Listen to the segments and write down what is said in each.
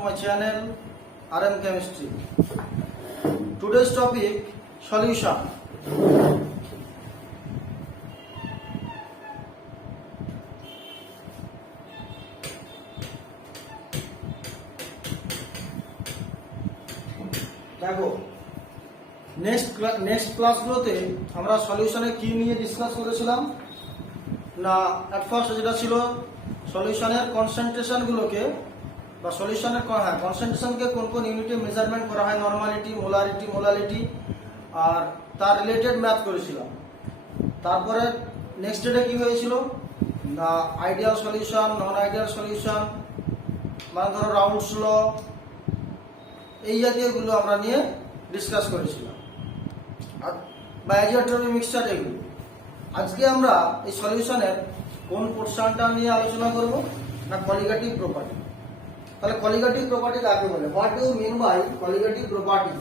to my channel RM Chemistry. Today's topic solution. দেখো next ক্লাসগুলোতে আমরা সলিউশনের কি নিয়ে ডিসকাস করেছিলাম না এট ফার্স্ট যেটা ছিল সলিউশনের কনসেন্ট্রেশনগুলোকে বা সলিউশনের কনসেন্ট্রেশনকে কোন কোন ইউনিটে মেজারমেন্ট করা হয় নরমালিটি মোলারিটি আর তার রিলেটেড ম্যাথ করেছিলাম। তারপরে নেক্সট ডেটে কি হয়েছিল না আইডিয়াল সলিউশন নন আইডিয়াল সলিউশন মানে ধরো রাউন্ডস ল এই জাতীয়গুলো আমরা নিয়ে ডিসকাস করেছিলাম বা অ্যাজিওট্রপিক মিক্সচার এগুলো। আজকে আমরা এই সলিউশনের কোন পোর্শনটা নিয়ে আলোচনা করব না কলিগেটিভ প্রপার্টি। তাহলে কলিগেটিভ প্রপার্টি কাকে বলে? What do you mean by colligative property?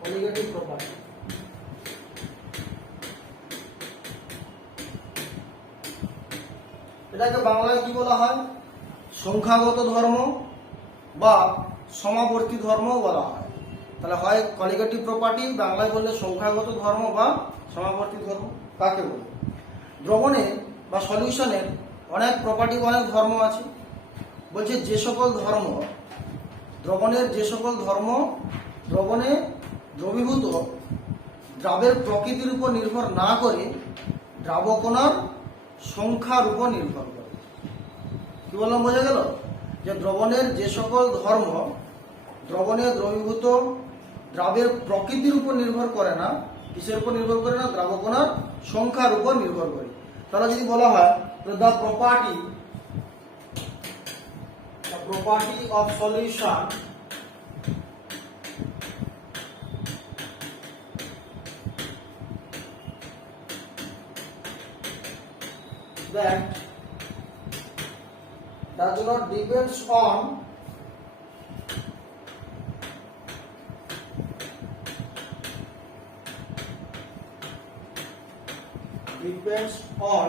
Colligative property এটাকে বাংলায় কি বলা হয়? সংখ্যাগত ধর্ম বা সমাবর্তী ধর্ম বলা হয়। তাহলে হয় কলিগেটিভ প্রপার্টি বাংলায় বললে সংখ্যাগত ধর্ম বা সমাবর্তী ধর্ম। কাকে বলে? দ্রবণে বা সলিউশনের অনেক প্রপার্টি অনেক ধর্ম আছে। বলছে যে সকল ধর্ম দ্রবণের যে সকল ধর্ম দ্রবণে দ্রবীভূত দ্রাবের প্রকৃতির উপর নির্ভর না করে দ্রাবকণার সংখ্যার উপর নির্ভর করে। কি বললাম বোঝা গেল? যে দ্রবণের যে সকল ধর্ম দ্রবণে দ্রবীভূত দ্রাবের প্রকৃতির উপর নির্ভর করে না, কিসের উপর নির্ভর করে না? দ্রাবকণার সংখ্যার উপর নির্ভর করে। তাহলে যদি বলা হয় the property of solution that does not depends on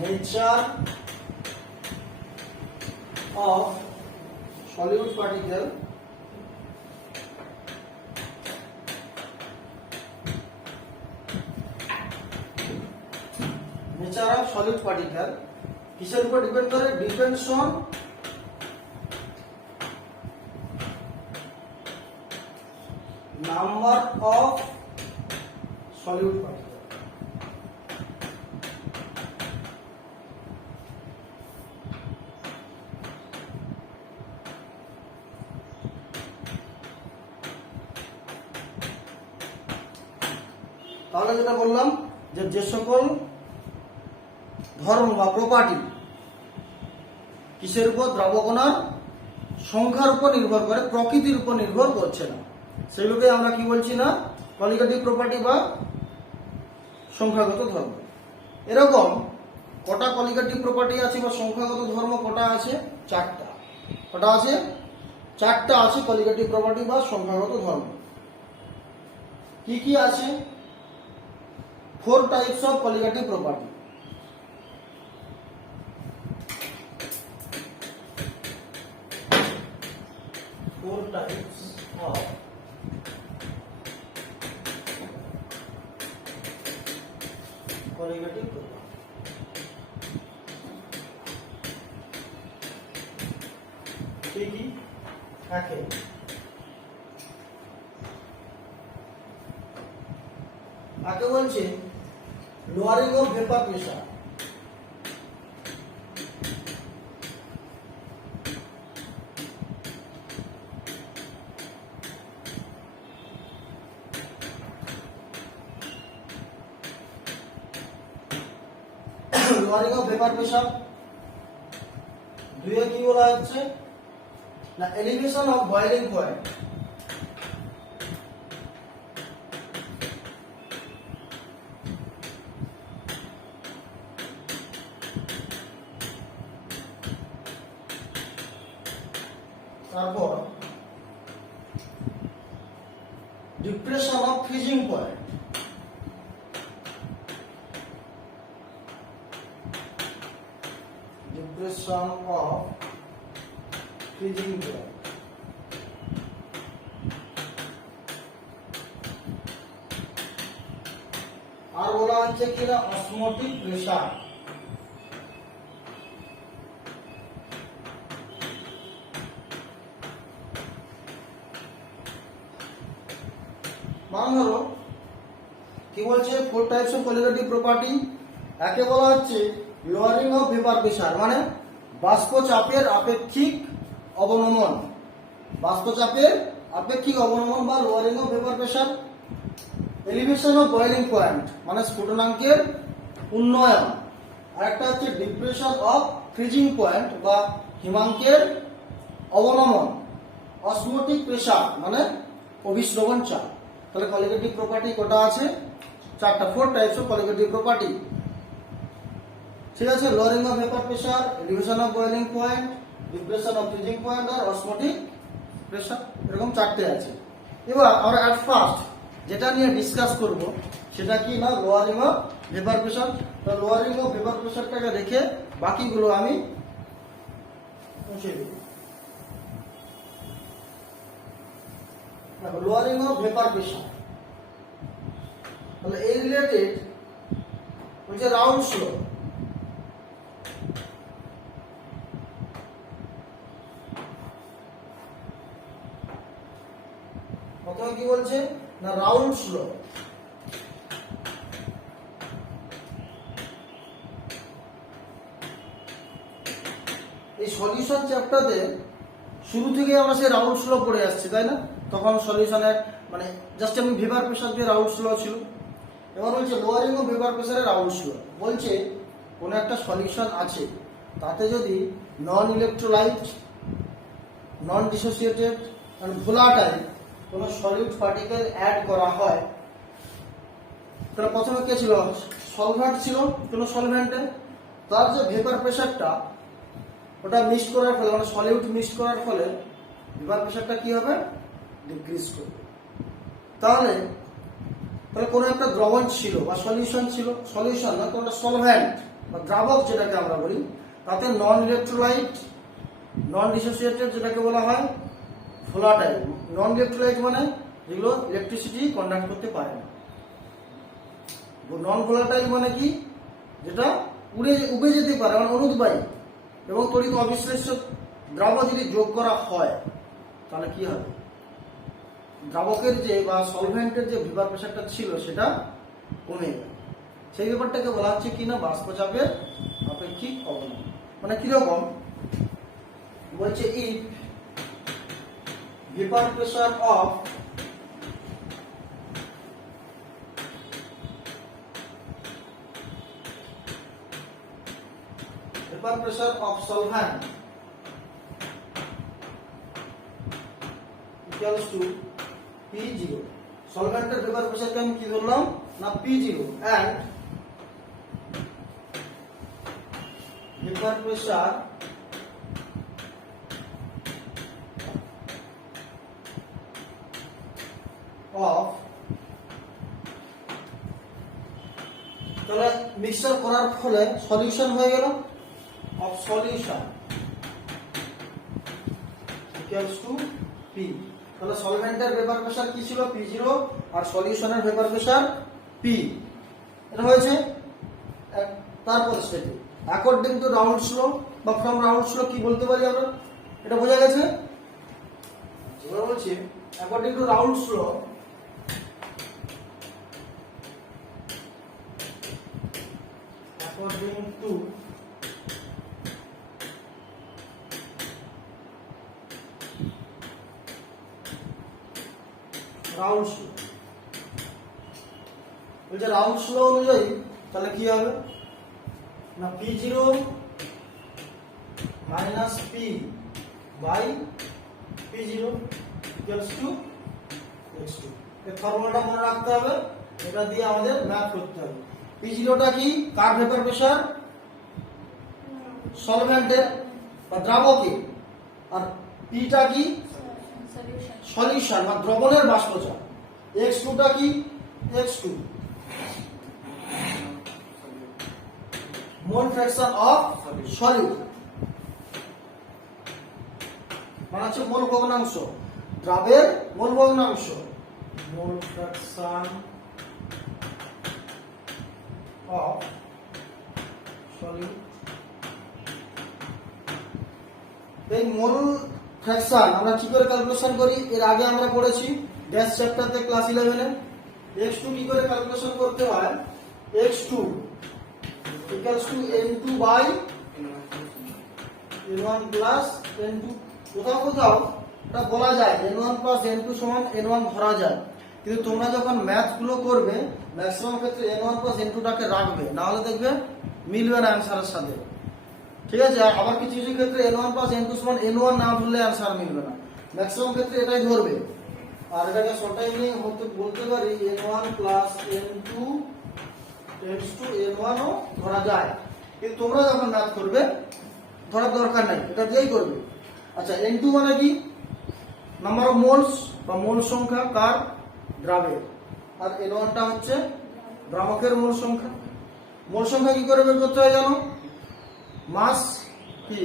nature of solute particle nature of solid particle কিসের উপর ডিপেন্ড করে? Depends on number of solid particle. তাহলে যেটা বললাম যে সকল ধর্ম বা প্রপার্টি কিসের উপর? দ্রাবকণার সংখ্যার উপর নির্ভর করে, প্রকৃতির উপর নির্ভর করছে না, সেগুলোকে আমরা কি বলছি না কলিগেটিভ প্রপার্টি বা সংখ্যাগত ধর্ম। এরকম কটা কলিগেটিভ প্রপার্টি আছে বা সংখ্যাগত ধর্ম কটা আছে? চারটা। কটা আছে? চারটা আছে কলিগেটিভ প্রপার্টি বা সংখ্যাগত ধর্ম। কি কি আছে? 4 types of colligative property. Types of colligative property. কি থাকে? আগে বলছে lowering of vapour pressure. Lowering of vapour pressure. দুইয়ে কি বলা হচ্ছে না এলিভেশন অফ বয়েলিং পয়েন্ট। তারপর depression of freezing point. evaporation of freezing point। আর বলা হচ্ছে কিনা অসমোটিক প্রেসার। মান ধরো কি বলছে, 4 টাইপস অফ কোয়ালিটেটিভ প্রপার্টি। একে বলা হচ্ছে লোয়ারিং অফ ভেপার প্রেসার, মানে বাষ্প চাপের আপেক্ষিক অবনমন, বাষ্প চাপের আপেক্ষিক অবনমন বা lowering of vapour pressure. Elevation of boiling point, মানে স্ফুটনাঙ্কের উন্নয়ন। আর একটা হচ্ছে ডিপ্রেশন অফ ফ্রিজিং পয়েন্ট বা হিমাঙ্কের অবনমন। অসমোটিক প্রেসার মানে অভিস্রবণ চাপ। তাহলে কোয়ালিটেটিভ প্রপার্টি কটা আছে? 4টা, 4 টাইপস অফ কোয়ালিটেটিভ প্রপার্টি। ঠিক আছে, lowering of vapour pressure, elevation of boiling point, depression of freezing point আর অসমোটিক প্রেসার, এরকম 4টে আছে। এবার আমরা অ্যাট ফার্স্ট যেটা নিয়ে ডিসকাস করব সেটা কি না, লোয়ারিং অফ ভেপার প্রেসার। তো লোয়ারিং অফ ভেপার প্রেসারটাকে রেখে বাকিগুলো আমি মুছে দেব। লোয়ারিং অফ ভেপার প্রেসার, তাহলে এই রিলেটেড হচ্ছে রাউন্ডস ল। প্রথমে কি বলছে না, রাউন্ডস ল। এই সলিউশন চ্যাপ্টারে শুরু থেকে আমরা সেই রাউন্ডস ল পড়ে আসছি, তাই না? তখন সলিউশনের মানে জাস্ট আমি ভেপার প্রেসার দিয়ে রাউন্ডস ল ছিল। এবার বলছে লোয়ারিং অফ ভেপার প্রেসারের রাউন্ডস ল। বলছে কোন একটা সলিউশন আছে, তাতে যদি নন ইলেকট্রোলাইট, নন ডিসোসিয়েটেড মানে ভোলাটাইল কোন সলিউট পার্টিকেল অ্যাড করা হয়, তাহলে প্রথমে কে ছিল? সলভেন্ট ছিল কোন সলভেন্টে। তার যে ভেপার প্রেসারটা ওটা মিক্স করার ফলে, মানে সলিউট মিক্স করার ফলে ভেপার প্রেসারটা কি হবে? ডিক্রিজ করবে। তাহলে কোনো একটা দ্রবণ ছিল বা সলিউশন ছিল, সলিউশন না কোনটা সলভেন্ট বা দ্রাবক যেটাকে আমরা বলি, তাতে নন ইলেকট্রোলাইট, নন ডিসোসিয়েটেড যেটাকে বলা হয় ভোলাটাইল। নন ইলেকট্রোলাইট মানে যেগুলো ইলেকট্রিসিটি কন্ডাক্ট করতে পারে না। নন ভোলাটাইল মানে কি? যেটা উবে যেতে পারে, মানে অনুদ্বায়ী এবং তড়িৎ অবিশ্লেষ্য দ্রাবক যদি যোগ করা হয় তাহলে কি হবে? দ্রাবকের যে বা সলভেন্টের যে ভেপার প্রেসারটা ছিল সেটা কমে যাবে। সেই ব্যাপারটাকে বলা হচ্ছে কিনা বাষ্পচাপের আপেক্ষিক অবনমন। মানে কিরকম বলছে, if vapour pressure of solvent equals to P0, সলভেন্টের ভেপার প্রেসারকে আমি কি ধরলাম না P0, and vapour pressure of, তাহলে মিক্সচার করার ফলে সলিউশন হয়ে গেল, of solution equals to P। তাহলে সলভেন্টের ভেপার প্রেসার কি ছিল? P0, আর সলিউশনের ভেপার প্রেসার P। এটা হয়েছে তারপর স্টেপে অ্যাকর্ডিং টু রাউন্ডস ল বা ফ্রম রাউন্ডস ল কি বলতে পারি আমরা? এটা বোঝা গেছে? এবার বলছি according to Raoult's law according to Raoult's law, বলছে রাউন্ডস ল অনুযায়ী তাহলে কি হবে না P0 minus P by P0 equals to X2। এই ফর্মুলাটা মনে রাখতে হবে, এটা দিয়ে আমাদের ম্যাথ করতে হবে। P0টা কি? কার ভেপার প্রেসার? সলভেন্টের বা দ্রাবকের। আর Pটা কি? সলিউশন বা দ্রবণের বাষ্পচাপ। X2টা কি? X2 mole fraction of solute. মানে হচ্ছে মোল ভগ্নাংশ, দ্রাবের মোল ভগ্নাংশ, মোল ফ্র্যাকশন অফ সলিড। এই মোল ফ্র্যাকশন আমরা কি করে ক্যালকুলেশন করি, এর আগে আমরা পড়েছি ড্যাশ চ্যাপ্টারতে ক্লাস 11 এ। x2 কি করে ক্যালকুলেশন করতে হয়, x2 equals to n2 by n1 plus n2। কোথাও কোথাও এটা বলা যায় n1 plus n2 সমান n1 ধরা যায়, কিন্তু তোমরা যখন ম্যাথ গুলো করবে ম্যাক্সিমাম ক্ষেত্রে n1 plus n2 টাকে রাখবে, না হলে দেখবে মিলবে না অ্যানসারের সাথে। ঠিক আছে, আবার কিছু কিছু ক্ষেত্রে n1 plus n2 সমান n1 না ধরলে অ্যানসার মিলবে না, ম্যাক্সিমাম ক্ষেত্রে এটাই ধরবে। আর এটাকে শর্টাই নিয়ে বলতে পারি n1 plus n2 tends to n1 ও ধরা যায়, কিন্তু তোমরা যখন ম্যাথ করবে ধরার দরকার নাই, এটা দিয়েই করবে। আচ্ছা, n2 মানে কি, নাম্বার অফ মোলস বা মোল সংখ্যা কার, দ্রাবের। আর n1 টা হচ্ছে দ্রাবকের মোল সংখ্যা। মোল সংখ্যা কি করে বের করতে হয় জানো, মাস কি,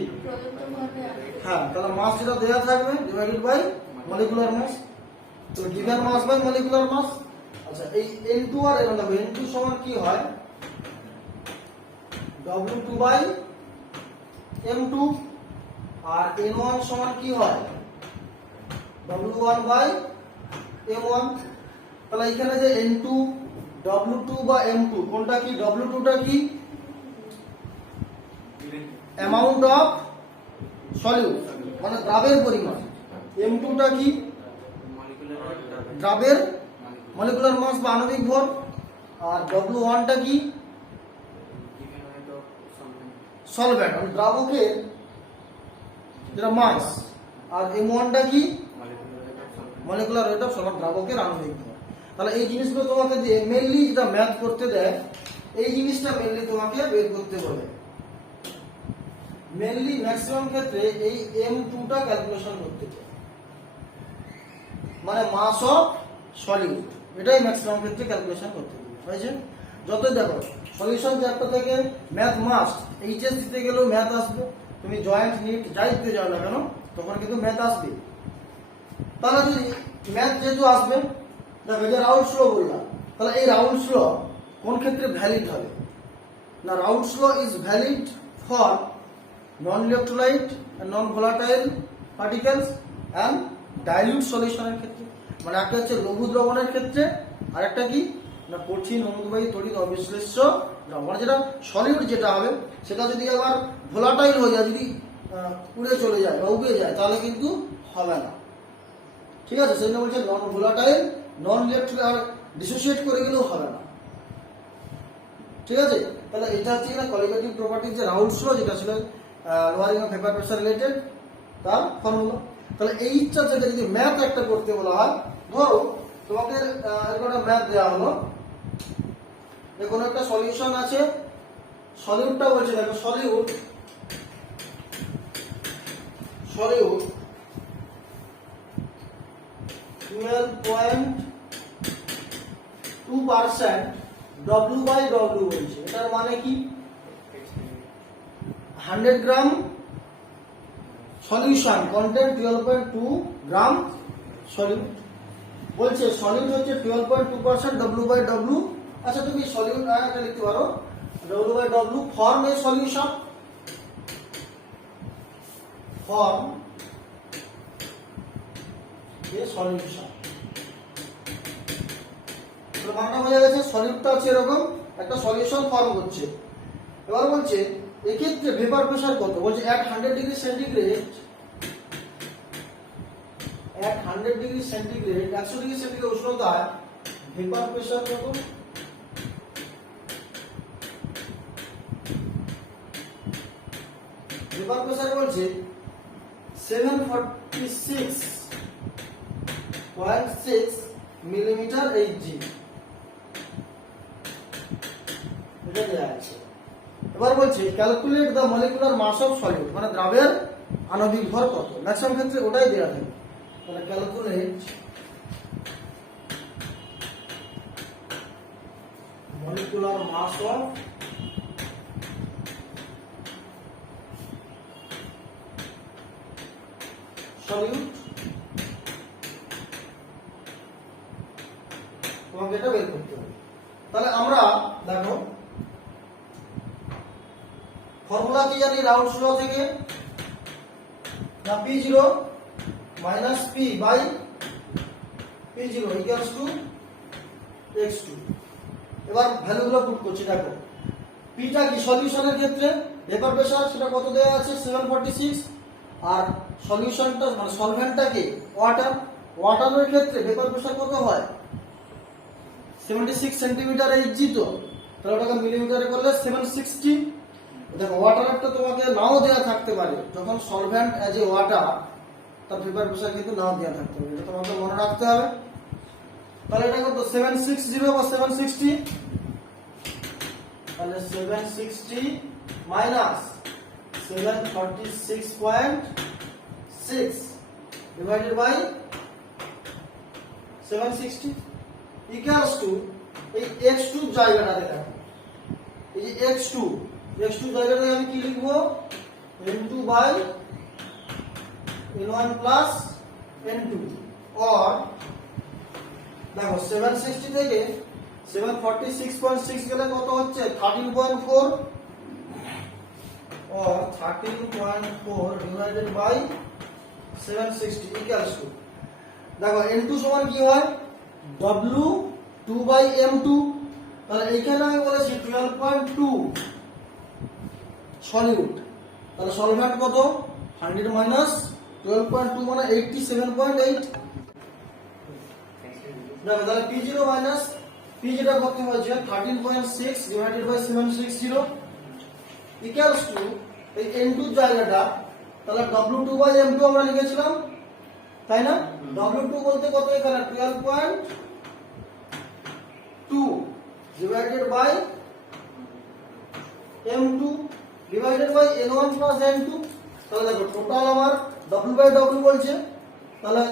হ্যাঁ, তাহলে মাস যেটা দেওয়া থাকবে ডিভাইডেড বাই মলিকুলার মাস, তো given mass by molecular mass. আচ্ছা, এই n2 আর n2 সমান কি হয়, W2 by M2, R n1 সমান কি হয়, W1 বাই M1। তাহলে এখানে যে n2 W2 বা M2 কোনটা কি, W2 টা কি অ্যামাউন্ট অফ সলিউট মানে দ্রাবের পরিমাণ, M2 টা কি দ্রাবের মলিকুলার মাস বা আণবিক ভর, আর W1 টা কি সলভেন্ট মানে দ্রাবকের যেটা মাস, আর M1 টা কি মলিকুলার রেট অফ সলভেন্ট দ্রাবকের আণবিক ভর। তাহলে এই জিনিসগুলো তোমাকে দিয়ে মেইনলি যেটা ম্যাথ করতে দেয়, এই জিনিসটা মেইনলি তোমাকে বের করতে বলে। মেইনলি ম্যাক্সিমাম ক্ষেত্রে এই M2 টা ক্যালকুলেশন করতে চায়, মানে মাস অফ সলিউট, এটাই ম্যাক্সিমাম ক্ষেত্রে ক্যালকুলেশন করতে হয়েছে। যতই দেখো সলিউশন চ্যাপ্টার থেকে ম্যাথ মাস্ট, এইচএস দিতে গেলেও ম্যাথ আসবে, তুমি জয়েন্ট নিট যাই দিতে যাও না কেন তখন কিন্তু ম্যাথ আসবে। তাহলে যদি ম্যাথ যেহেতু আসবে, দেখো যে রাউলস ল বললাম, তাহলে এই রাউলস ল কোন ক্ষেত্রে ভ্যালিড হবে না, Raoult's law is valid for non electrolyte non volatile particles and dilute সলিউশনের ক্ষেত্রে। মানে একটা হচ্ছে লঘু দ্রবণের ক্ষেত্রে, আর একটা কি না কঠিন অনুদ্বায়ী তড়িৎ অবিশ্লেষ্য দ্রবণ, মানে যেটা সলিউট যেটা হবে সেটা যদি আবার ভোলাটাইল হয়ে যায়, যদি উড়ে চলে যায় বা উবে যায় তাহলে কিন্তু হবে না। ঠিক আছে, সেই জন্য বলছে নন ভোলাটাইল নন ইলেকট্রিক, আর ডিসোসিয়েট করে গেলেও হবে না। ঠিক আছে, তাহলে এটা হচ্ছে না কোয়ালিটেটিভ প্রপার্টিজ যে রাউলস ল, যেটা ছিল lowering of vapour pressure related তার ফর্মুলা। তাহলে এইটা থেকে যদি ম্যাথ একটা করতে বলা হয়, ধরো তোমাকে এরকম একটা ম্যাথ দেওয়া হলো, কোনো একটা সলিউশন আছে, সলিউটটা বলছে দেখো সলিউট 12.2% W by W বলছে। এটার মানে কি, 100 গ্রাম সলিউশন কন্টেন্ট 12.2 গ্রাম সলিউট। বলছে সলিউট হচ্ছে 12.2% W by W। আচ্ছা, তুমি সলিউট এটা লিখতে পারো W by W form a solution, form a solution. মানটা বোঝা গেছে, সলিউটটা হচ্ছে এরকম একটা সলিউশন ফর্ম করছে। এবার বলছে এক্ষেত্রে ভেপার প্রেসার কত, বলছে at 100 degree centigrade, at 100 degree centigrade 100 degree centigrade উষ্ণতায় ভেপার প্রেসার কত, ভেপার প্রেসার বলছে 746.6 মিলিমিটার Hg, এটা দেওয়া আছে। এবার বলছে calculate the molecular mass of solute, মানে দ্রাবের আণবিক ভর কত, ম্যাক্সিমাম ক্ষেত্রে ওটাই দেওয়া থাকে। তাহলে calculate molecular mass of solute, তোমাকে এটা বের করতে হবে। তাহলে আমরা দেখো ফর্মুলা কি জানি রাউন্ডস ল থেকে, না P0 minus P by P0 equals to x2। এবার ভ্যালুগুলো পুট করছি। দেখো পিটা কি সলিউশনের ক্ষেত্রে ভেপার প্রেসার সেটা কত দেওয়া আছে 746, আর সলিউশনটা মানে সলভেন্টটা কি ওয়াটার, ওয়াটারের ক্ষেত্রে ভেপার প্রেসার কত হয় 76 সেন্টিমিটার এইচজি, তো তাহলে ওটাকে মিলিমিটারে করলে 760। দেখো ওয়াটারটা তোমাকে নাও দেওয়া থাকতে পারে, যখন সলভেন্ট অ্যাজ এ ওয়াটার তার ভেপার প্রেসার কিন্তু নাও দেওয়া থাকতে পারে, এটা তোমাকে মনে রাখতে হবে। তাহলে এটা কত 760 বা 760, তাহলে 760 minus 746.6 divided by 760 equals to এই x2 জায়গাটাতে দেখো, এই যে x2 জায়গাটাতে আমি কি লিখবো n2 by n1 plus n2, or দেখো 760 থেকে 746.6 গেলে কত হচ্ছে 13.4, or 13.4 divided by 760 equals to, দেখো n2 সমান কি হয় W2 বাই M2। তাহলে এইখানে আমি বলেছি 12.2 সলিউট, তাহলে সলভেন্ট কত 100 মাইনাস 12.2 মানে 87.8। দেখো তাহলে P0 মাইনাস P যেটা করতে হয়েছে 13.6 ডিভাইডেড বাই 760 ইকুয়ালস টু এই N2 জায়গাটা, তাহলে W2 বাই M2 আমরা লিখেছিলাম, তাই না? W2 বলতে কত এখানে 12.2 divided by M2 divided by N1 plus N2। তাহলে দেখো টোটাল আমার W বাই W বলছে, তাহলে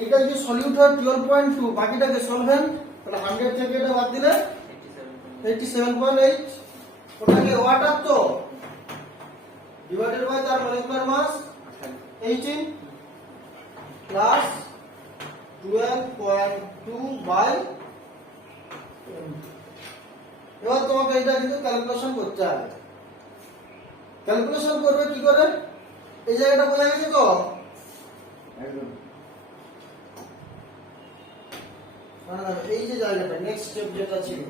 এইটা যদি সলিউট হয় 12.2, বাকিটাকে সলভেন্ট, তাহলে 100 থেকে এটা বাদ দিলে 87.8, ওটাকে ওয়াটার তো ডিভাইডেড বাই তার মলিকুলার মাস 18 প্লাস 12.2 বাই, এবার তোমাকে এটা কিন্তু ক্যালকুলেশন করতে হবে। ক্যালকুলেশন করবে কি করে, এই জায়গাটা বোঝা গেছে তো, একদম এই যে জায়গাটা নেক্সট স্টেপ যেটা ছিল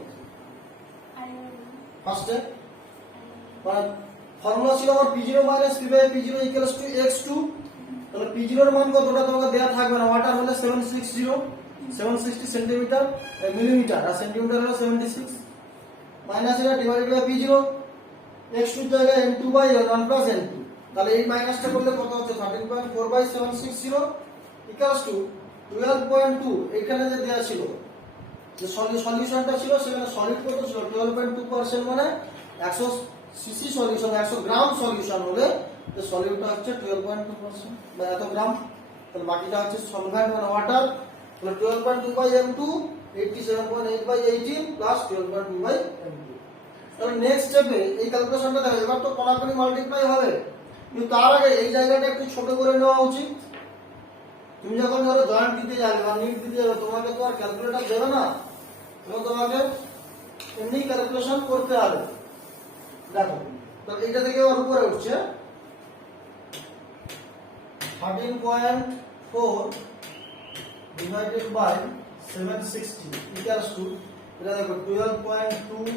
ফার্স্টে, মানে ফর্মুলা ছিল আমার P0 minus P by P0 equals to x2। তাহলে P0 এর মান কতটা তোমাকে দেয়া থাকবে না, ওয়াটার হলে 760 সেন্টিমিটার মিলিমিটার, আর সেন্টিমিটার হলো 76, মাইনাস এটা ডিভাইডেড বাই P0, x2 এর জায়গায় n2 by n1 plus n2, তাহলে এই মাইনাসটা করলে কত হচ্ছে 13.4 বাই 760 ইকুয়ালস টু 12.2। এখানে যে দেয়া ছিল যে সলিউশনটা ছিল সেখানে সলিড কত ছিল 12.2%, মানে 100 সিসি সলিউশন 100 গ্রাম সলিউশন হলে যে সলিউটটা হচ্ছে 12.2% বা এত গ্রাম, তাহলে বাকিটা হচ্ছে সলভেন্ট মানে ওয়াটার। তাহলে 12.2 by M2 87.8 by 18 plus 12.2 by M2। তাহলে নেক্সট স্টেপে এই ক্যালকুলেশনটা দেখো, এবার তো কোনাকুনি মাল্টিপ্লাই হবে, কিন্তু তার আগে এই জায়গাটা একটু ছোট করে নেওয়া উচিত। তুমি যখন ধরো জয়েন্ট দিতে যাবে বা নিট দিতে যাবে, তোমাকে তো আর ক্যালকুলেটর দেবে না, এবং তোমাকে এমনি ক্যালকুলেশন করতে হবে। দেখো তাহলে এইটা থেকে ওর উপরে উঠছে 13.4 ডিভাইডেড বাই 760 ইকুয়ালস টু, এটা দেখো 12.2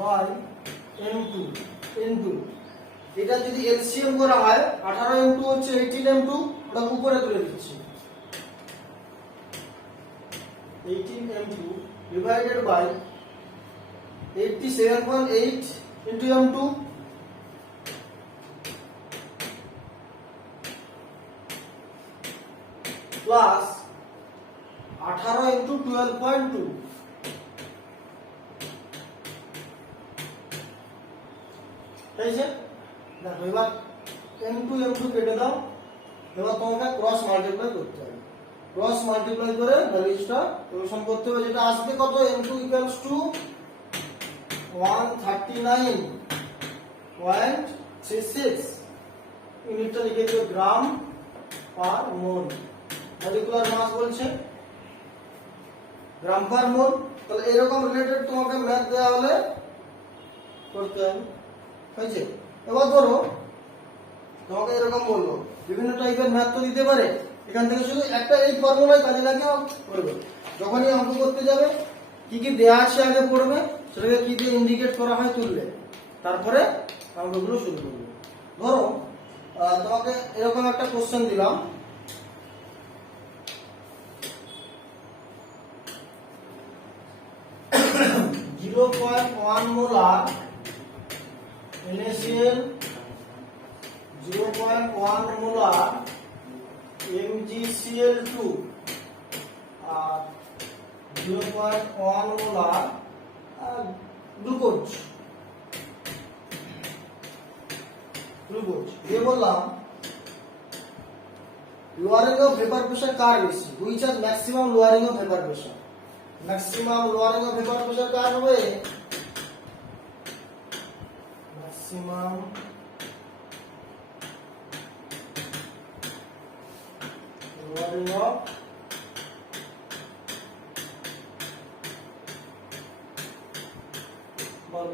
বাই M2 ইনটু, এটা যদি এলসিএম করা হয় 18 M2 হচ্ছে 18 M2, ওটা উপরে তুলে দিচ্ছি 18 M2 divided by 87.8 into M2 plus 18 into 12.2, তাই যে দেখো এবার M2 কেটে দাও, এবার তোমাকে ক্রস মাল্টিপ্লাই করতে হবে, ক্রস মাল্টিপ্লাই করে ভ্যালুটা সলিউশন করতে হবে, যেটা আসবে কত M2 ইকুয়ালস টু 139.36, ইউনিটটা লিখে দিও গ্রাম পার মোল, মলিকুলার মাস বলছে গ্রাম পার মোল। তাহলে এরকম রিলেটেড তোমাকে ম্যাথ দেওয়া হলে করতে হবে, হয়েছে। এবার ধরো তোমাকে এরকম বললো, বিভিন্ন টাইপের ম্যাথ তো দিতে পারে, এখান থেকে শুধু একটা এই ফর্মুলায় কাজে লাগিয়ে করবে। যখনই অঙ্ক করতে যাবে কি কি দেওয়া আছে আগে পড়বে, সেটাকে কি দিয়ে ইন্ডিকেট করা হয় তুলবে, তারপরে অঙ্কগুলো শুরু করবে। ধরো তোমাকে এরকম একটা কোশ্চেন দিলাম, zero point one molar NaCl, 0.1 molar MgCl2 আর 0.1 মোলার গ্লুকোজ ये বললাম লোয়ারিং অফ ভেপার প্রেসার কার বেশি, which has maximum lowering of vapour pressure. Maximum lowering of vapour pressure কার হবে, ম্যাক্সিমাম lowering of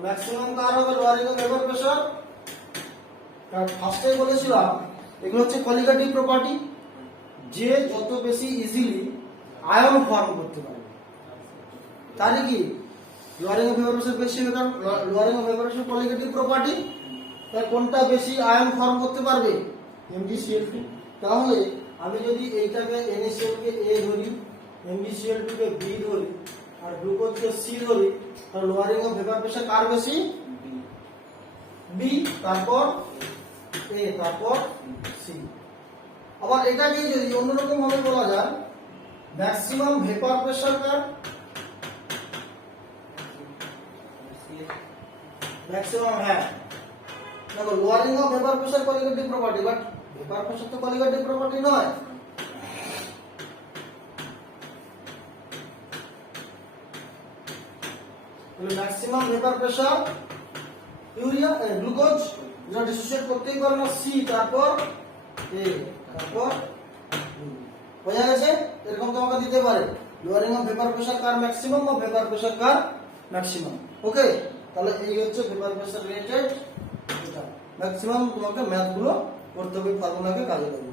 ম্যাক্সিমাম কার হবে লোয়ারিং অফ ভেপার প্রেসার। ফার্স্টে বলেছিলাম এগুলো হচ্ছে কোয়ালিটেটিভ প্রপার্টি, যে যত বেশি ইজিলি আয়ন ফর্ম করতে পারবে তারই কি লোয়ারিং অফ ভেপার প্রেসার বেশি হবে, কারণ lowering of vapour pressure qualitative property. তাই কোনটা বেশি আয়ন ফর্ম করতে পারবে, MgCl2। তাহলে আমি যদি এইটাকে NaCl কে A ধরি, MgCl2 কে B ধরি আর গ্লুকোজ কে C ধরি, তাহলে লোয়ারিং অফ ভেপার প্রেসার কার বেশি, B, তারপর A, তারপর C। আবার এটাকে যদি অন্যরকম ভাবে বলা যায়, ম্যাক্সিমাম ভেপার প্রেসার কার, ম্যাক্সিমাম, হ্যাঁ দেখো lowering of vapour pressure qualitative property, but vapour pressure তো কোয়ালিটেটিভ প্রপার্টি নয়। তাহলে maximum vapour pressure urea glucose, যেটা ডিসোসিয়েট করতেই পারে না, C, তারপর A, তারপর বোঝা গেছে। এরকম তোমাকে দিতে পারে lowering of vapour pressure car maximum বা ভেপার প্রেসার কার ম্যাক্সিমাম। ওকে, তাহলে এই হচ্ছে ভেপার প্রেসার রিলেটেড, এটা ম্যাক্সিমাম তোমাকে ম্যাথ গুলো করতে হবে, ফর্মুলাকে কাজে লাগবে।